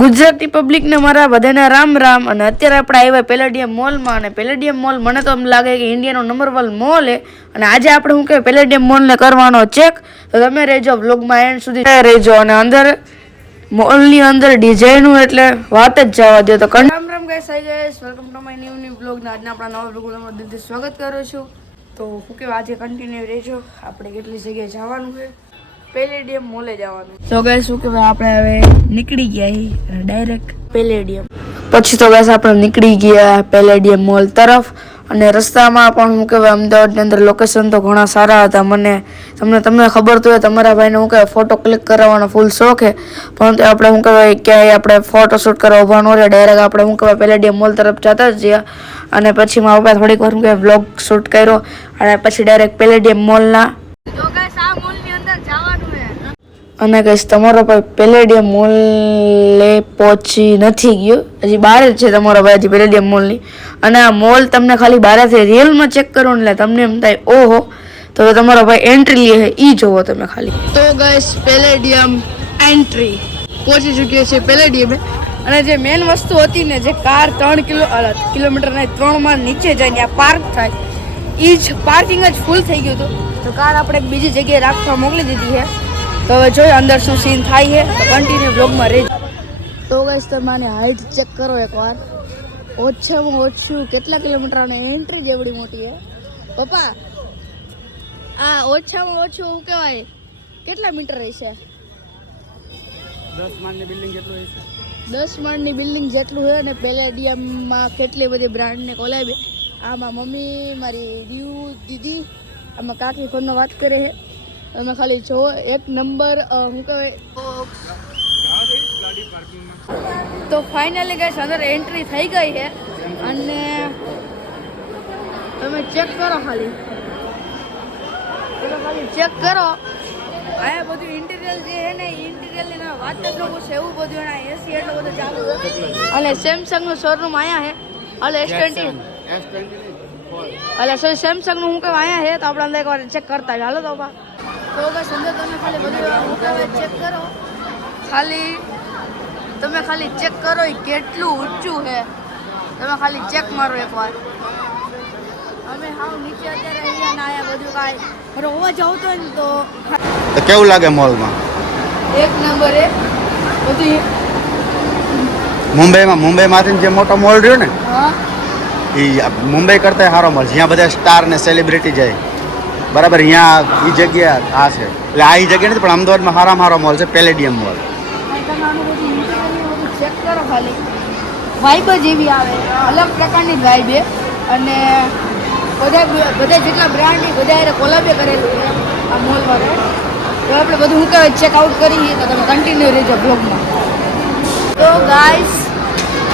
ગુજરાતી પબ્લિકને મારા બધાના રામ રામ. અને અત્યારે આપણે આવ્યા પેલેડિયમ મોલમાં અને પેલેડિયમ મોલ મને તો એમ લાગે કે ઇન્ડિયાનો નંબર વન મોલ એ. અને આજે આપણે શું કહેવાય પેલેડિયમ મોલને કરવાનો ચેક તો તમે રહેજો બ્લોગમાં એન્ડ સુધી. રહેજો અને અંદર મોલની અંદર ડિઝાઇનું એટલે વાત જ જવા દો તો Ram Ram guys I guys welcome to my new new blog આજના આપણા નવા બ્લોગમાં સ્વાગત કરું છું. તો હું કે આજે કન્ટિન્યુ રહેજો. આપણે કેટલી જગ્યાએ જવાનું છે. પેલેડિયમ મોલે જવાનું. તો ગાઈસ શું કહેવાય આપણે હવે નીકળી ગયા અને ડાયરેક્ટ પેલેડિયમ. પછી તો ગાઈસ આપણે નીકળી ગયા પેલેડિયમ મોલ તરફ અને રસ્તામાં પણ શું કહેવાય અમદાવાદની અંદર લોકેશન તો ઘણા સારા હતા. મને તમને તમને ખબર તો હોય તમારા ભાઈને હું કહેવાય ફોટો ક્લિક કરાવવાનો ફૂલ શોખ છે પરંતુ આપણે શું કહેવાય ક્યાંય આપણે ફોટો શૂટ કરવા ઊભા ન રહે ડાયરેક્ટ આપણે હું કહેવાય પેલેડિયમ મોલ તરફ જતા જ ગયા અને પછી મારા પપ્પાએ થોડીક વાર હું કહેવાય વ્લોગ શૂટ કર્યો. અને પછી ડાયરેક્ટ પેલેડિયમ મોલના અને કહીશ તમારો ભાઈ પેલેડિયમ મોલે પહોંચી નથી ગયો. હજી બહાર જ છે તમારો ભાઈ હજી પેલેડિયમ મોલની અને આ મોલ તમને ખાલી બહારથી રિયલમાં ચેક કરો ને તમને એમ થાય ઓહો તો હવે તમારો ભાઈ એન્ટ્રી લે છે. એ જોવો તમે ખાલી. તો ગઈશ પેલેડિયમ એન્ટ્રી પહોંચી ચૂક્યો છે પેલેડિયમે અને જે મેન વસ્તુ હતી ને જે કાર ત્રણ કિલો અલા, કિલોમીટરના ત્રણમાં નીચે જઈને આ પાર્ક થાય એ જ પાર્કિંગ જ ફૂલ થઈ ગયું હતું. તો કાર આપણે બીજી જગ્યાએ રાખવા મોકલી દીધી છે. તો હવે જોઈએ અંદર શું સીન થાય છે. તો કન્ટિન્યુ બ્લોગમાં રહી તો ગઈશ તમારી હાઈટ ચેક કરો એકવાર. ઓછામાં ઓછું કેટલા કિલોમીટર એન્ટ્રી જેવડી મોટી છે પપ્પા આ ઓછામાં ઓછું એવું કહેવાય? કેટલા મીટર રહેશે દસ માળની બિલ્ડિંગ જેટલું હશે. દસ માળની બિલ્ડિંગ જેટલું છે અને પેલેડિયમમાં કેટલી બધી બ્રાન્ડને કોલાવી આમાં મમ્મી મારી દીવ દીદી આમાં કાકી ફોનમાં વાત કરે છે. તમે ખાલી જો એક નંબર હું કહેવાય તો ફાઇનલી ગઈ અંદર એન્ટ્રી થઈ ગઈ છે. અને તમે ચેક કરો ખાલી. તમે ખાલી ચેક કરો. આ બધું ઇન્ટિરિયર જે છે ને ઇન્ટિરિયરની ના વાત જ ન છે એવું બધું એના એસી એટલું બધું ચાલુ અને સેમસંગનું શોરૂમ આયા છે. એટલે એસ ટ્વેન્ટી એટલે સર સેમસંગનું હું કહેવાય આયા છે તો આપણે અંદર એકવાર ચેક કરતા ચાલો હાલો તો બા. તો બસ અંદર તમે ખાલી બધું ચેક કરો. ખાલી તમે ખાલી ચેક કરો એ કેટલું ઊંચું છે. તમે ખાલી ચેક મારો એકવાર. અમે હાવ નીચે અત્યારે અહીંયા ના આયા બધું કાંઈ. મારો અવાજ આવતો હોય ને તો તો કેવું લાગે મોલમાં? એક નંબર એ બધી મુંબઈમાં મુંબઈમાંથી જે મોટો મોલ રહ્યો ને એ મુંબઈ કરતા સારો મોલ. જ્યાં બધા સ્ટાર ને સેલિબ્રિટી જાય. બરાબર, અહીંયા એ જગ્યા આ છે. એટલે આ એ જગ્યા નથી, પણ અમદાવાદમાં હારા સારો મોલ છે, પેલેડિયમ મોલ. વાઇબ જ એવી આવે, અલગ પ્રકારની વાઇબ છે અને બધા બધા જેટલા બ્રાન્ડ બધા એને કોલાબે કરેલું છે, આ મોલ વાળે તો આપણે બધું હું કહેવાય ચેક આઉટ કરીએ, તો તમે કન્ટિન્યુ રહેજો બ્લોગમાં તો ગાઈસ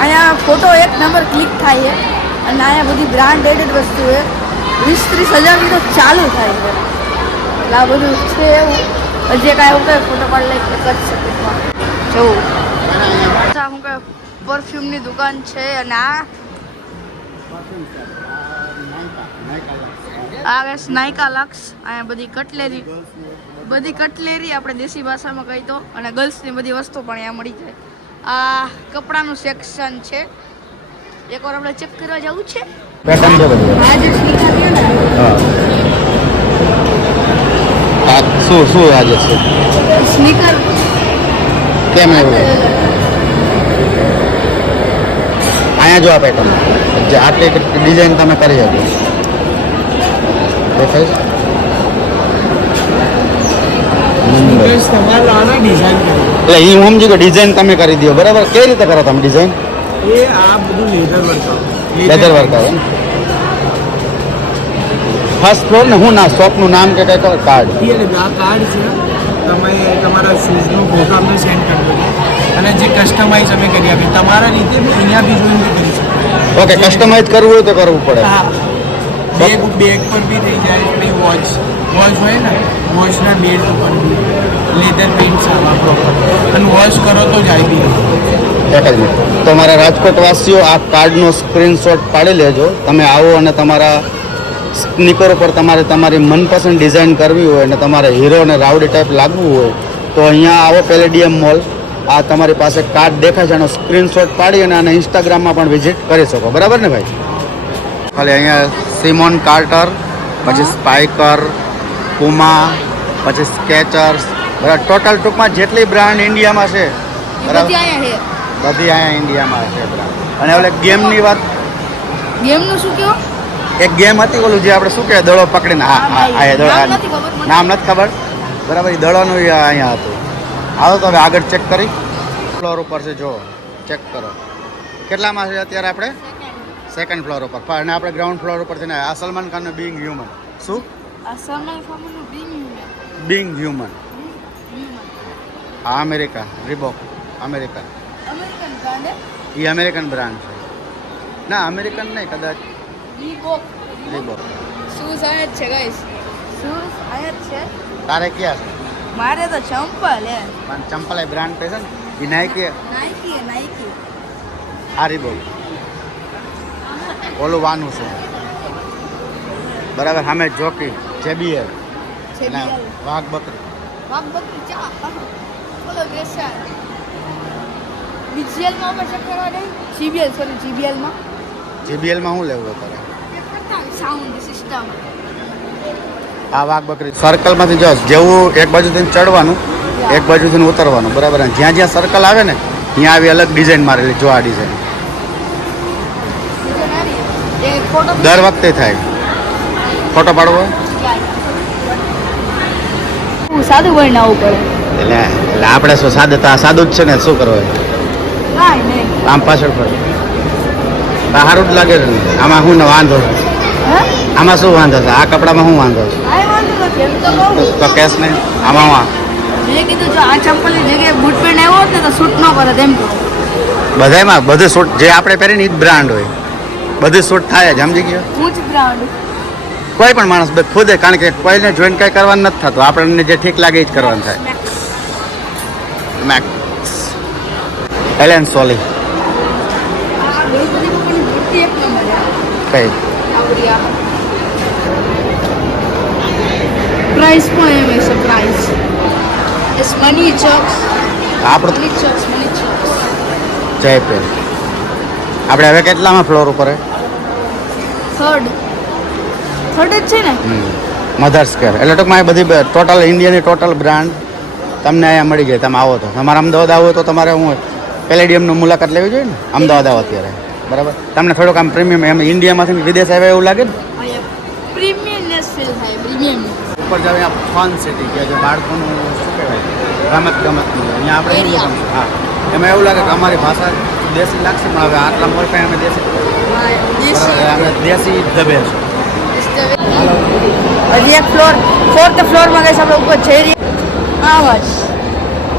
અહીંયા ફોટો એક નંબર ક્લિક થાય છે. અને અહીંયા બધી બ્રાન્ડેડ વસ્તુ છે. વીસ ત્રીસ હજારની તો ચાલુ થાય છે. એટલે આ બધું છે એવું. હજી કાંઈ એવું કંઈ ફોટો પાડ લઈ એક જ સેકન્ડમાં જવું હું શું પરફ્યુમની દુકાન છે અને આ આ ગેસ નાયકા લક્ષ અહીંયા બધી કટલેરી બધી કટલેરી આપણે દેશી ભાષામાં કહી તો. અને ગર્લ્સની બધી વસ્તુ પણ અહીંયા મળી જાય. આ કપડાનું સેક્શન છે. એકવાર આપણે ચેક કરવા જવું છે પેટર્ન છે બધી આ જે સ્નીકર છે ને આ શું શું આજે છે? સ્નીકર. કેમ એવું? અહીંયા જો આ પેટર્ન જે આટલી ડિઝાઇન તમે કરી શકો. દેખાય છે? મુંબઈ. તમારે આના ડિઝાઇન કરી. એટલે એ હું સમજી ગયો ડિઝાઇન તમે કરી દો. બરાબર? કઈ રીતે કરો તમે ડિઝાઇન? એ આ બધું લેધર વર્ક લેધર વર્ક આવે ફર્સ્ટ ફ્લોર ને હું ના શોપનું નામ કે કઈ કાર્ડ આ કાર્ડ છે તમે તમારા શૂઝનો ફોટો અમને સેન્ડ કરી દો. અને જે કસ્ટમાઇઝ અમે કરી આપીએ તમારા રીતે અહીંયા બી જોઈને કરી શકો. ઓકે કસ્ટમાઇઝ કરવું હોય તો કરવું પડે. હા. બેગ બેગ પર બી થઈ જાય પછી વોચ વોચ હોય ને વોચના બેડ ઉપર બી. લેધર પેન્ટ સારા પ્રોપર અને વોચ કરો તો જાય બી. એક જ મિનિટ તો મારા રાજકોટ વાસીઓ આ કાર્ડનો સ્ક્રીનશોટ પાડી લેજો. તમે આવો અને તમારા સ્નીકર ઉપર તમારે તમારી મનપસંદ ડિઝાઇન કરવી હોય અને તમારે હીરો અને રાવડી ટાઈપ લાગવું હોય તો અહીંયા આવો પેલેડિયમ મોલ આ તમારી પાસે કાર્ડ દેખાય છે એનો સ્ક્રીનશોટ પાડી અને આને ઇન્સ્ટાગ્રામમાં પણ વિઝિટ કરી શકો. બરાબર ને ભાઈ? ખાલી અહીંયા સિમોન કાર્ટર પછી સ્પાઇકર પુમા પછી સ્કેચર્સ બરાબર. ટોટલ ટૂંકમાં જેટલી બ્રાન્ડ ઇન્ડિયામાં છે બરાબર? બધી અહીંયા ઇન્ડિયામાં છે બ્રાન્ડ અને ઓલે ગેમની વાત? ગેમનું શું કહો? એક ગેમ હતી ઓલું જે આપણે શું કહેવાય દડો પકડીને. હા હા, એ દડો નામ નથી ખબર બરાબર એ દડોનું અહીંયા હતું. આવો તો હવે આગળ ચેક કરી. ફ્લોર ઉપર છે જો ચેક કરો. કેટલામાં છે અત્યારે આપણે? સેકન્ડ ફ્લોર ઉપર. અને આપણે ગ્રાઉન્ડ ફ્લોર ઉપર છે ને આ સલમાન ખાનનું બિંગ હ્યુમન શું? સલમાન ખાનનું પ્રીમિયમ બિંગ હ્યુમન આ America Reebok American American brand એ અમેરિકન બ્રાન્ડ છે. ના અમેરિકન નહીં કદાચ. રીબોક રિબોક શૂઝ આયા જ છે ગાઈસ શૂઝ આયા જ છે તારે ક્યાં છે મારે તો ચંપલ હે પણ ચંપલ એ બ્રાન્ડ છે ને એ નાઈકી નાઈકી હે નાઈકી આ રિબોક ઓલું વાનું છે બરાબર સામે જોકી જેબીએલ છે અને વાઘ બકરી વાગ બકરી ચા બોલો ગ્રેસર બીજીએલમાં આપણે ચેક કરવા દે જીબીએલ સોરી જીબીએલમાં જેબીએલમાં શું લેવું તારે સાઉન્ડ સિસ્ટમ આ વાઘ બકરી. સર્કલમાંથી જો જેવું એક બાજુથી ચડવાનું એક બાજુથી ઉતરવાનું બરાબર? જ્યાં જ્યાં સર્કલ આવે ને ત્યાં આવી અલગ ડિઝાઇન મારેલી જો આ ડિઝાઇન દર વખતે થાય. ફોટો પાડવો? સાદું ના પડે. એટલે એટલે આપણે શું સાદું તો આ સાદું જ છે ને શું કરવું આમ પાછળ પડે. સારું જ લાગે છે. આમાં શું ને વાંધો. હે આમાં શું વાંધો છે? આ કપડામાં શું વાંધો છે? તો કેસ નહીં? આમાં વા. મેં કીધું જો આ ચંપલની જગ્યાએ બૂટ પહેરીને આવ્યો હોત ને તો શૂટ ન કરે તેમ બધામાં બધું સૂટ જે આપણે પહેરીને એ જ બ્રાન્ડ હોય. બધું સૂટ થાય જ સમજી ગયો? હું જ બ્રાન્ડ કોઈ પણ માણસ ખુદે કારણ કે કોઈને જોઈન કાંઈ કરવાનું નથી થતું. આપણને જે ઠીક લાગે એ જ કરવાનું થાય. મેક્સ એલેન સોલી કઈ? આ પ્રાઇસ પણ એમ છે પ્રાઇસ ઇસ મની ચોક્સ આપણો મની ચોક્સ મની ચોક્સ જયપુર આપણે હવે કેટલામાં ફ્લોર ઉપર થર્ડ થર્ડ જ છે ને મધર્સ કેર એટલે ટૂંકમાં એ બધી ટોટલ ઇન્ડિયાની ટોટલ બ્રાન્ડ તમને અહીંયા મળી જાય. તમે આવો તો. તમારે અમદાવાદ આવો તો તમારે હું પેલેડિયમનું મુલાકાત લેવી જોઈએ ને? અમદાવાદ આવો અત્યારે. બરાબર? તમને થોડુંક આમ પ્રીમિયમ એમ ઇન્ડિયામાંથી વિદેશ આવ્યા એવું લાગે ને? પ્રીમિયમનેસ ફીલ થાય પ્રીમિયમ. ઉપર જાવ આ ફન સિટી કે જે બાળકોનું શું કહેવાય? રમત ગમતનું અહીંયા આપણે હા. એમાં એવું લાગે કે અમારી ભાષા દેશી લાગશે પણ હવે આટલા મોર કાંઈ અમે દેશી. અમે દેશી દબે છે. એક ફ્લોર ફોર્થ ફ્લોરમાં ગઈ આપણે ઉપર જઈ રહ્યા આવાજ.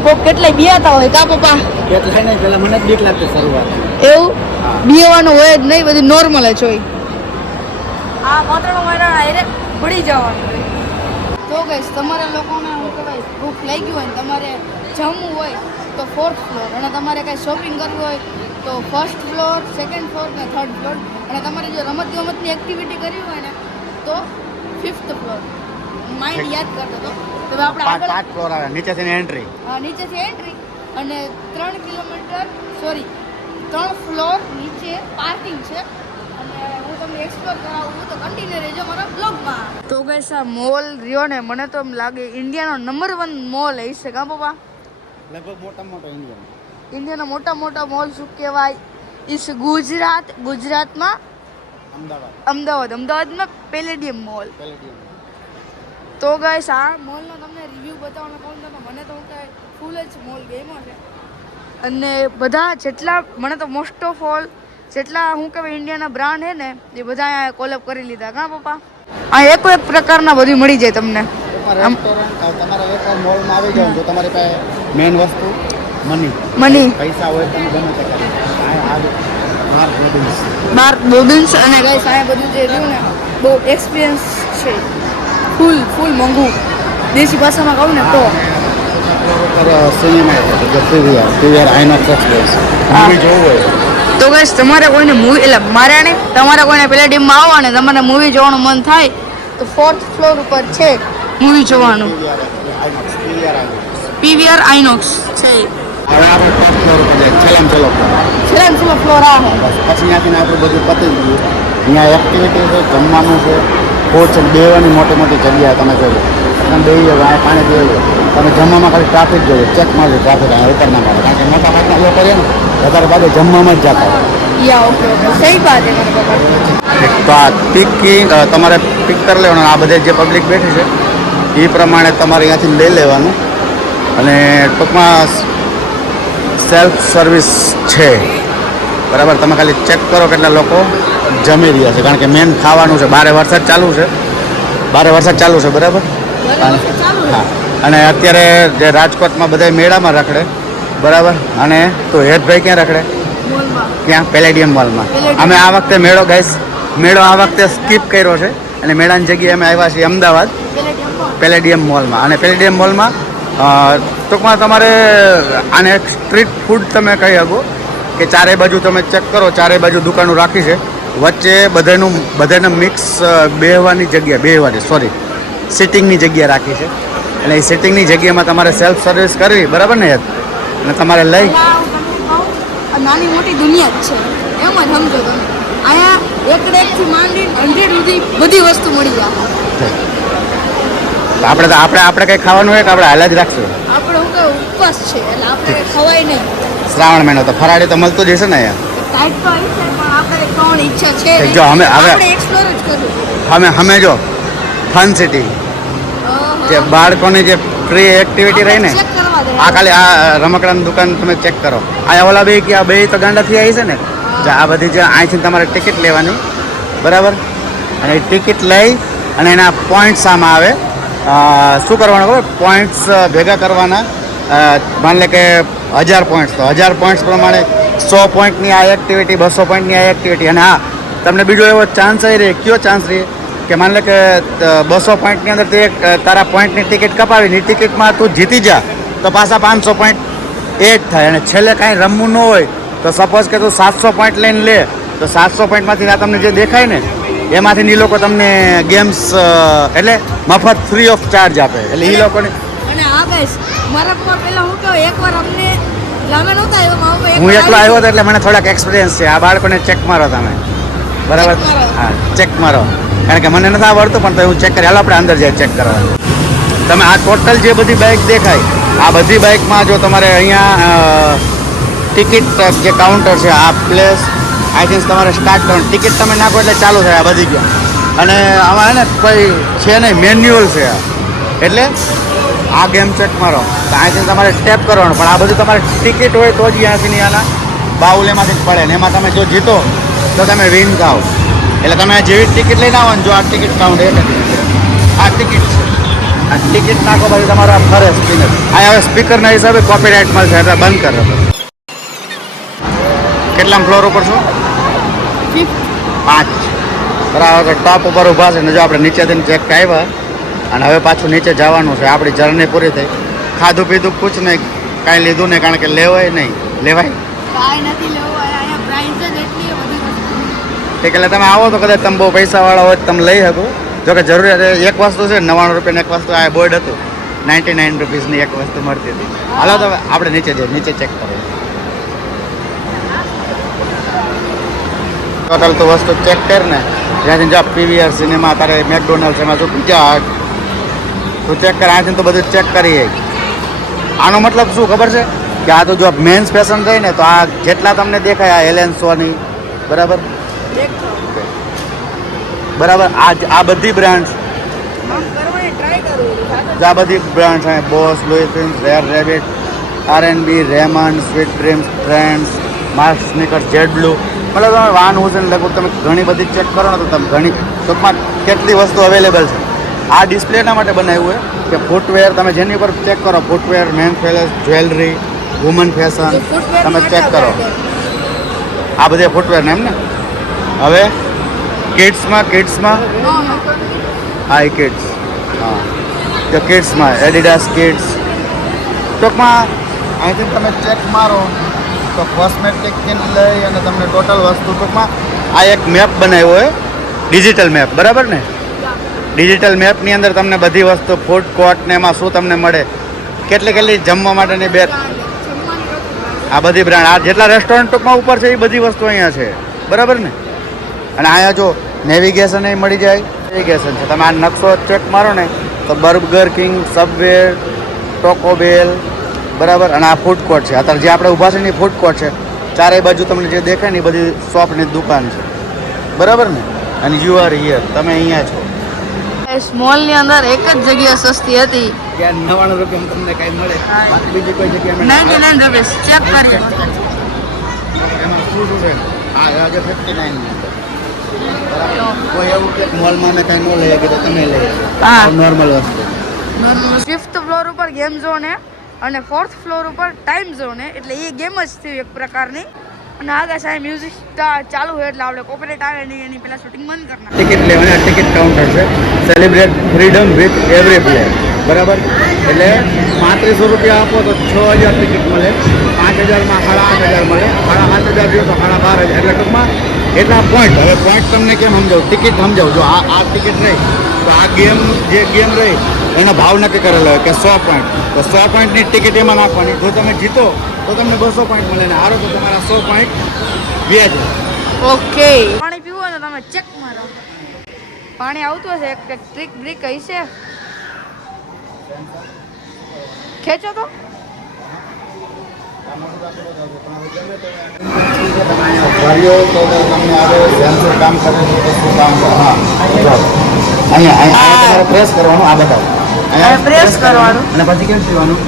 કોક કેટલાય બિયાતા હોય કા પપ્પા? કેટલાય નહીં પેલા મને જ બીક લાગતી શરૂઆત એવું? બીવાનું હોય જ નહીં બધું નોર્મલ જ હોય. આ માત્ર મહિના આયરે પડી જવાનું તો ગઈશ તમારા લોકોને હું કહેવાય ભૂખ લાગી હોય ને તમારે જમવું હોય તો ફોર્થ ફ્લોર અને તમારે કાંઈ શોપિંગ કરવી હોય તો ફર્સ્ટ ફ્લોર સેકન્ડ ફ્લોર ને થર્ડ ફ્લોર અને તમારે જો રમત ગમતની એક્ટિવિટી કરવી હોય ને તો ફિફ્થ ફ્લોર માઇન્ડ યાદ કરતો તો. તો હવે આપણે આગળ પાંચ ફ્લોર આવે નીચેથી એન્ટ્રી નીચેથી એન્ટ્રી અને ત્રણ કિલોમીટર સોરી ત્રણ ફ્લોર નીચે પાર્કિંગ છે. અને હું તમને એક્સપ્લોર કરાવું તો કન્ટિન્યુ રહેજો મારા બ્લોગમાં તો ગઈસ આ મોલ રહ્યો ને મને તો એમ લાગે ઇન્ડિયાનો નંબર વન મોલ એ છે કા પપ્પા? લગભગ મોટા મોટા ઇન્ડિયા ઇન્ડિયાના મોટા મોટા મોલ શું કહેવાય? ઇસ ગુજરાત ગુજરાતમાં અમદાવાદ. અમદાવાદ અમદાવાદમાં પેલેડિયમ મોલ પેલેડિયમ તો ગાઈસ આ મોલનો તમને રિવ્યૂ બતાવવાનો કહું તમે મને તો હું કાંઈ ફૂલ જ મોલ ગેમો છે. અને બધા જેટલા મને તો મોસ્ટ ઓફ ઓલ જેટલા હું કહેવાય ઇન્ડિયાના બ્રાન્ડ હે ને એ બધા અહીંયા કોલેબ કરી લીધા. કાં પપ્પા? આ એક એક પ્રકારના બધું મળી જાય તમને. તમારે એક મોલમાં આવી જાવ તો તમારી પાસે મેઇન વસ્તુ મની મની પૈસા હોય તમે ગમે તે કરી. આ આ માર્ક રોબિન્સ માર્ક બોબિન્સ અને ગાઈસ અહીંયા બધું જે રહ્યું ને બહુ એક્સપિરિયન્સ છે. ફૂલ ફૂલ મોંઘું. દેશી ભાષામાં કહું ને તો. તો ગાઈસ તમારે કોઈને મૂવી એટલે મારે નહીં તમારે કોઈને પેલા ડીમમાં આવો ને તમારે મૂવી જોવાનું મન થાય તો ફોર્થ ફ્લોર ઉપર છે મૂવી જોવાનું. પીવીઆર આઈનોક્સ છે. હવે આપણે ટોપ ફ્લોર ઉપર જઈએ છેલ્લામાં છેલ્લો ફ્લોર છેલ્લા છેલ્લો ફ્લોર આ બસ પછી ત્યાંથી આપણું બધું પતી ગયું. અહીંયા એક્ટિવિટી છે જમવાનું છે કોચ બેવાની મોટી મોટી જગ્યા તમે જોજો. તમે બે જાવ આ પાણી પીવો છો તમે જમવામાં ખાલી ટ્રાફિક જોવો ચેક મારજો ટ્રાફિક અહીંયા ઉપર ના મારે કારણ કે મોટા ભાગના લોકો છે ને વધારે ભાગે જમવામાં જ જતા હોય. Yeah okay okay. સહી બાત હે મારા પાપા એક તો આ પિકી તમારે પિક કરી લેવાનું. આ બધે જે પબ્લિક બેઠી છે એ પ્રમાણે તમારે અહીંયાથી લઈ લેવાનું. અને ટૂંકમાં સેલ્ફ સર્વિસ છે. બરાબર? તમે ખાલી ચેક કરો કેટલા લોકો જમી રહ્યા છે. કારણ કે મેન ખાવાનું છે. બારે વરસાદ ચાલુ છે. બારે વરસાદ ચાલુ છે બરાબર? અને હા. અને અત્યારે જે રાજકોટમાં બધા મેળામાં રખડે બરાબર? અને તો હેતભાઈ ક્યાં રખડે? ક્યાં? પેલેડિયમ મોલમાં. અમે આ વખતે મેળો ગાઈસ મેળો આ વખતે સ્કીપ કર્યો છે. અને મેળાની જગ્યાએ અમે આવ્યા છીએ અમદાવાદ. પેલેડિયમ મોલમાં. અને પેલેડિયમ મોલમાં ટૂંકમાં તમારે આને સ્ટ્રીટ ફૂડ તમે કહી શકો કે ચારે બાજુ તમે ચેક કરો ચારે બાજુ દુકાનો રાખી છે. વચ્ચે બધાનું બધાને મિક્સ બેહવાની જગ્યા બેહવાની સોરી સિટિંગની જગ્યા રાખી છે. એટલે એ સિટિંગની જગ્યામાં તમારે સેલ્ફ સર્વિસ કરવી બરાબર ને યાર? અને તમારે લઈ નાની મોટી દુનિયા જ છે. એમ જ સમજો તમે. અહીંયા એક ડેકથી માંડી હંડ્રેડ સુધી બધી વસ્તુ મળી જાય. આપણે તો આપણે આપણે કંઈ ખાવાનું હોય કે આપણે હાલ જ રાખશું? આપણે હું કહું ઉપવાસ છે એટલે આપણે ખવાય નહીં. શ્રાવણ મહિનો તો ફરાળી તો મળતું જ હશે ને ટાઈટ તો આવી છે પણ આપણે ખાવાની ઈચ્છા છે જો અમે- હવે- એક્સપ્લોર જ કરવું. અમે અમે જો ફન સિટી જે બાળકોની જે ફ્રી એક્ટિવિટી રહી ને આ ખાલી આ રમકડાની દુકાન તમે ચેક કરો. આ ઓલા બે કે આ બે તો ગાંડાથી આવી છે ને આ બધી જે અહીંથી તમારે ટિકિટ લેવાની. બરાબર? અને ટિકિટ લઈ અને એના પોઈન્ટ્સ આમાં આવે. શું કરવાનું ખબર? પોઈન્ટ્સ ભેગા કરવાના. માની લે કે હજાર પોઈન્ટ્સ તો. હજાર પોઈન્ટ્સ પ્રમાણે સો પોઈન્ટની આ એક્ટિવિટી બસો પોઈન્ટની આ એક્ટિવિટી અને હા તમને બીજો એવો ચાન્સ આવી રહે કયો ચાન્સ રહે? કે માની લે કે બસો પોઈન્ટની અંદર તે એક તારા પોઈન્ટની ટિકિટ કપાવીની ટિકિટમાં તું જીતી જા તો પાછા પાંચસો પોઈન્ટ એ જ થાય. અને છેલ્લે કાંઈ રમવું ન હોય તો સપોઝ કે તું સાતસો પોઈન્ટ લઈને લે તો સાતસો પોઈન્ટમાંથી આ તમને જે દેખાય ને એમાંથી એ લોકો તમને ગેમ્સ એટલે મફત ફ્રી ઓફ ચાર્જ આપે. એટલે એ લોકોને અને હા ગાઈસ મારા પપ્પા પહેલા હું કહું એકવાર અમને લામે નહોતા આવ્યો હું એકલો આવ્યો હતો એટલે મને થોડાક એક્સપિરિયન્સ છે. આ બાળકોને ચેક મારો તમે. બરાબર? હા ચેક મારો. કારણ કે મને નથી આવડતું, પણ તો હું ચેક કરી. આપણે અંદર જઈએ ચેક કરવા તમે આ ટોટલ જે બધી બાઇક દેખાય, આ બધી બાઇકમાં જો તમારે અહીંયા ટિકિટ જે કાઉન્ટર છે, આ પ્લેસ આઈ થિંક તમારે સ્ટાર્ટ કરવાનું ટિકિટ તમે નાખો એટલે ચાલુ થાય, આ બધી ગયા. અને આમાં ને કોઈ છે નહીં મેન્યુઅલ છે એટલે આ ગેમ ચેક મારો. તો અહીંથી તમારે સ્ટેપ કરવાનું, પણ આ બધું તમારે ટિકિટ હોય તો જ અહીંયાથી આના બાઉલ એમાંથી જ પડે ને એમાં તમે જો જીતો, તો તમે વિન થાવ. એટલે તમે જેવી ટિકિટ લઈને આવો ને જો આ ટિકિટ કાઉન્ટ એટલે આ ટિકિટ છે. આ ટિકિટ નાખો પછી તમારો આ ફરે સ્પીકર આ હવે સ્પીકરના હિસાબે કોપીરાઇટ મળશે એટલે બંધ કરો કેટલા ફ્લોર ઉપર છો? પાંચ. બરાબર ટોપ ઉપર ઊભા છે. ને જો આપણે નીચેથી ચેક આવ્યા અને હવે પાછું નીચે જવાનું છે. આપણી જર્ની પૂરી થઈ. ખાધું પીધું કુછ નહીં. કાંઈ લીધું નહીં કારણ કે લેવાય નહીં. લેવાય? કાંઈ નથી લેવાય. અહીંયા પ્રાઇસ જ એટલી બધી એટલે તમે આવો તો કદાચ તમે બહુ પૈસાવાળા હોય તમે લઈ શકો. જો કે જરૂરિયાત એક વસ્તુ છે, નવ્વાણું રૂપિયાની એક વસ્તુ, આ બોર્ડ હતું. નાઇન્ટી નાઇન રૂપીસની એક વસ્તુ મળતી હતી. હાલો તો આપણે નીચે જઈએ, નીચે ચેક કરીએ. ટોટલ તો વસ્તુ ચેક કર ને. જ્યાંથી જો પીવીઆર સિનેમા તારે મેકડોનલ્ડ્સ એમાં શું હટ તું ચેક કર, આથી તો બધું ચેક કરીએ આનો મતલબ શું ખબર છે? કે આ તો જો મેન્સ ફેશન થઈ ને, તો આ જેટલા તમને દેખાય, આ એલેન્સોની બરાબર? બરાબર આ આ બધી બ્રાન્ડ્સ આ બધી બ્રાન્ડ્સ છે Boss Louis Rare Rabbit R N B Raymond Sweet Dreams Trends Mark Sneaker Jade Blue મતલબ તમે વાન હુઝન લગભગ તમે ઘણી બધી ચેક કરો ને તો તમે ઘણી ટૂંકમાં કેટલી વસ્તુ અવેલેબલ છે. આ ડિસ્પ્લેના માટે બનાવ્યું હોય કે ફૂટવેર તમે જેની ઉપર ચેક કરો ફૂટવેર મેન ફેલેસ જ્વેલરી વુમન ફેશન તમે ચેક કરો. આ બધે ફૂટવેર ને એમ ને? હવે? કિડ્સમાં કિડ્સમાં હાઈ કિડ્સ હા. તો કિડ્સમાં એડિડાસ કિડ્સ ટૂંકમાં, અહીંથી તમે ચેક મારો. તો કોસ્મેટિકથી લઈ અને તમને ટોટલ વસ્તુ ટૂંકમાં, આ એક મેપ બનાવ્યો હોય ડિજિટલ મેપ બરાબર ને? ડિજિટલ મેપની અંદર તમને બધી વસ્તુ ફૂડ કોર્ટ ને એમાં શું તમને મળે? કેટલી કેટલી જમવા માટેની બે આ બધી બ્રાન્ડ આ જેટલા રેસ્ટોરન્ટ ટૂંકમાં ઉપર છે, એ બધી વસ્તુ અહીંયા છે. બરાબર ને? અને અહીંયા જો નેવિગેશન એ મળી જાય. નેવિગેશન છે. તમે આ નકશો ચેક મારો ને તો બર્ગર કિંગ સબવે ટોકોબેલ બરાબર? અને આ ફૂડ કોર્ટ છે. અત્યારે જે આપણે ઊભા છે ને ફૂડ કોર્ટ છે. ચારેય બાજુ તમને જે દેખાય ને એ બધી શોપની દુકાન છે. બરાબર ને? અને યુ આર હિયર તમે અહીંયા છો. મોલની અંદર એક જ જગ્યા સસ્તી હતી. ત્યાં નવાણું રૂપિયા તમને કાંઈ મળે. બાકી બીજી કોઈ જગ્યાએ નાઇન્ટી નાઇન રૂપીસ ચેક કરીએ એમાં શું શું છે? આ આજે ફિફ્ટી નાઇન કોઈ એવું કે મોલમાં ને કાંઈ ન લઈ શકે તમે લઈ હા. નોર્મલ વસ્તુ. ફિફ્થ ફ્લોર ઉપર ગેમ ઝોન હે અને ફોર્થ ફ્લોર ઉપર ટાઈમ ઝોન હે એટલે એ ગેમ જ થયું એક પ્રકારની. અને આગળ સાહેબ મ્યુઝિક ચાલુ હોય એટલે આપણે કોપરેટ આવે નહીં એની પેલા શૂટિંગ બંધ ટિકિટ લેવાની ટિકિટ કાઉન્ટર છે. Celebrate freedom with every player બરાબર? એટલે પાંત્રીસો રૂપિયા આપો તો છ હજાર ટિકિટ મળે. પાંચ હજારમાં સાડા આઠ હજાર મળે. સાડા સાત હજાર જોઈએ તો સાડા બાર હજાર. એટલે ટૂંકમાં એટલા પોઈન્ટ હવે પોઈન્ટ તમને કેમ સમજાવું? ટિકિટ સમજાવું. જો આ આ ટિકિટ રહી, તો આ ગેમ જે ગેમ રહી, એનો ભાવ નક્કી કરેલો હોય કે સો પોઈન્ટ તો સો પોઈન્ટની ટિકિટ એમાં નાખવાની. જો તમે જીતો, તો તમને બસો પોઈન્ટ મળે ને હારો તો તમારા સો પોઈન્ટ વ્યાજ ઓકે પાણી પીવું તો તમે ચેક મારો. પાણી આવતું હશે, એક ટ્રીક બ્રીક હશે. ખેંચો તો. વારીઓ તો તમને આવે જેન્ટ્સ કામ કરે છે તો કામ હા અહીંયા અહીંયા અહીંયા તમારે પ્રેસ કરવાનું આ બતાવો અહીંયા press કરવાનું. અને પછી કેમ પીવાનું?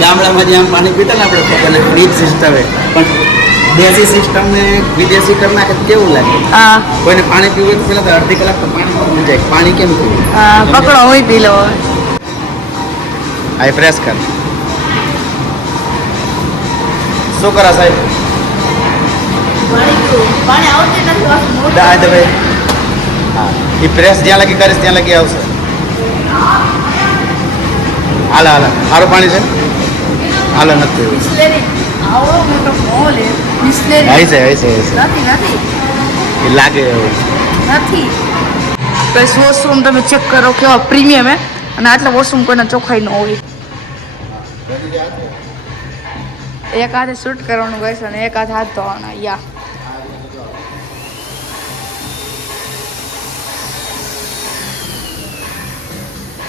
ગામડામાં જ્યાં પાણી પીતા ને આપણે ખબર ફ્રીજ સિસ્ટમ પણ દેશી સિસ્ટમ ને વિદેશી કરી નાખે કેવું લાગે? કોઈને પાણી પીવું પેલા તો અડધી કલાક તો પાણી જાય પાણી કેમ પીવું? પકડો હું પી લો આ પ્રેસ કર શું કરા સાહેબ હા એ પ્રેસ જ્યાં લગી કરીશ ત્યાં લગી આવશે હાલ હાલ સારું પાણી છે હાલ નથી લાગે નથી બસ વોશરૂમ તમે ચેક કરો, કેવા પ્રીમિયમ હે? અને આટલા વોશરૂમ કોઈના ચોખ્ખાઈ ન હોય. એક હાથે શૂટ કરવાનું ગઈશ અને એક હાથે હાથ ધોવાના યા.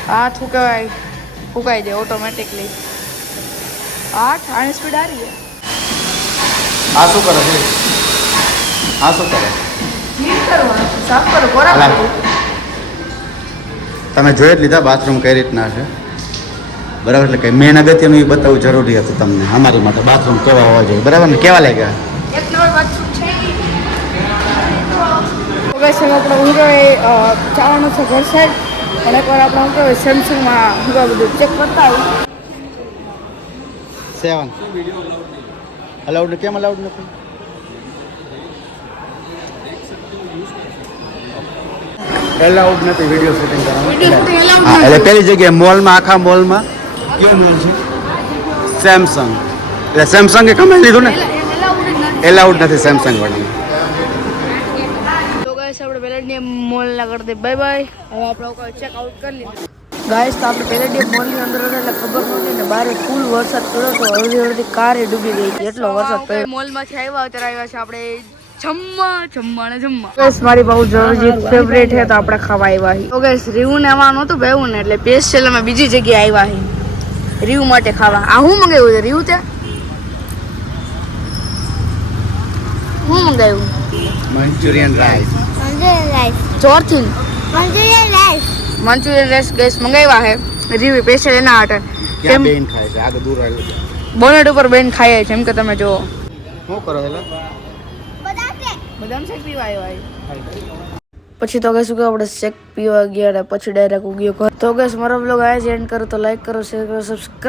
હાથ શું કહેવાય ફૂંકાઈ જાય ઓટોમેટિકલી આઠ આની સ્પીડ આ રહી આ શું કરે છે આ શું કરે? સાફ કરો હાલા. તમે જોઈ જ લીધા બાથરૂમ કઈ રીતના છે? બરાબર? એટલે કે મેન અગત્યનું એ બતાવવું જરૂરી હતું તમને અમારી માટે બાથરૂમ કેવા હોવા જોઈએ. બરાબર ને? કેવા લાગ્યા? એક નંબર બાથરૂમ છે તો ગાઈસ હવે આપણે હું કહેવાય છે ઘર સાઈડ અને એકવાર આપણે હું સેમસંગમાં બધું ચેક કરતા આવું સેવન અલાઉડ કેમ અલાઉડ નથી? એલાઉડ નથી વીડિયો શૂટિંગ નથી. એટલે પેલી જગ્યાએ મોલમાં આખા મોલમાં કયો મોલ છે સેમસંગ એટલે સેમસંગે કમાઈ લીધું ને એલાઉડ નથી સેમસંગ વાળાને તો આપણે પેલેડિયમ મોલના કરી દે બાય બાય હવે આપણે ચેક આઉટ કરી લીધું ગાઈસ તો આપણે પેલેડિયમ મોલની અંદર હતા એટલે ખબર નહોતી ને બારે ફૂલ વરસાદ પડ્યો તો અડધી અડધી કારે ડૂબી ગઈ એટલો વરસાદ પડ્યો મોલમાંથી આવ્યા અત્યારે આવ્યા છે આપણે જમવા જમવા ને જમવા ગાઈસ મારી બહુ જરૂરી ફેવરેટ છે તો આપણે ખાવા આવ્યા છીએ તો ગાઈસ રીવું ને આવવાનું હતું ભાઈ ને એટલે સ્પેશિયલ અમે બીજી જગ્યાએ આવ્યા છીએ રીવ માટે ખાવા. આ હું મંગાવ્યું છે? રીવ તે? હું મંગાવ્યું? Manchurian rice. Mandarin rice. ચોરથી મંચુરિયન રાઈસ. મંચુરિયન રાઈસ ગેસ મંગાવ્યા છે રીવ સ્પેશિયલ એના માટે કેમ? બેન ખાય છે? આગળ દૂર આવેલું છે બોનેટ ઉપર બેન ખાઈએ છે. એમ કે તમે જુઓ. શું કરો એટલે બદામ શેક પીવા આવ્યા પછી તો ગેસ કે આપણે શેક પીવા ગયા અને પછી ડાયરેક્ટ ઉગ્યો તો ગેસ મારો બ્લોગ આ એન્ડ કરો. તો લાઈક કરો શેર કરો સબસ્ક્રાઈબ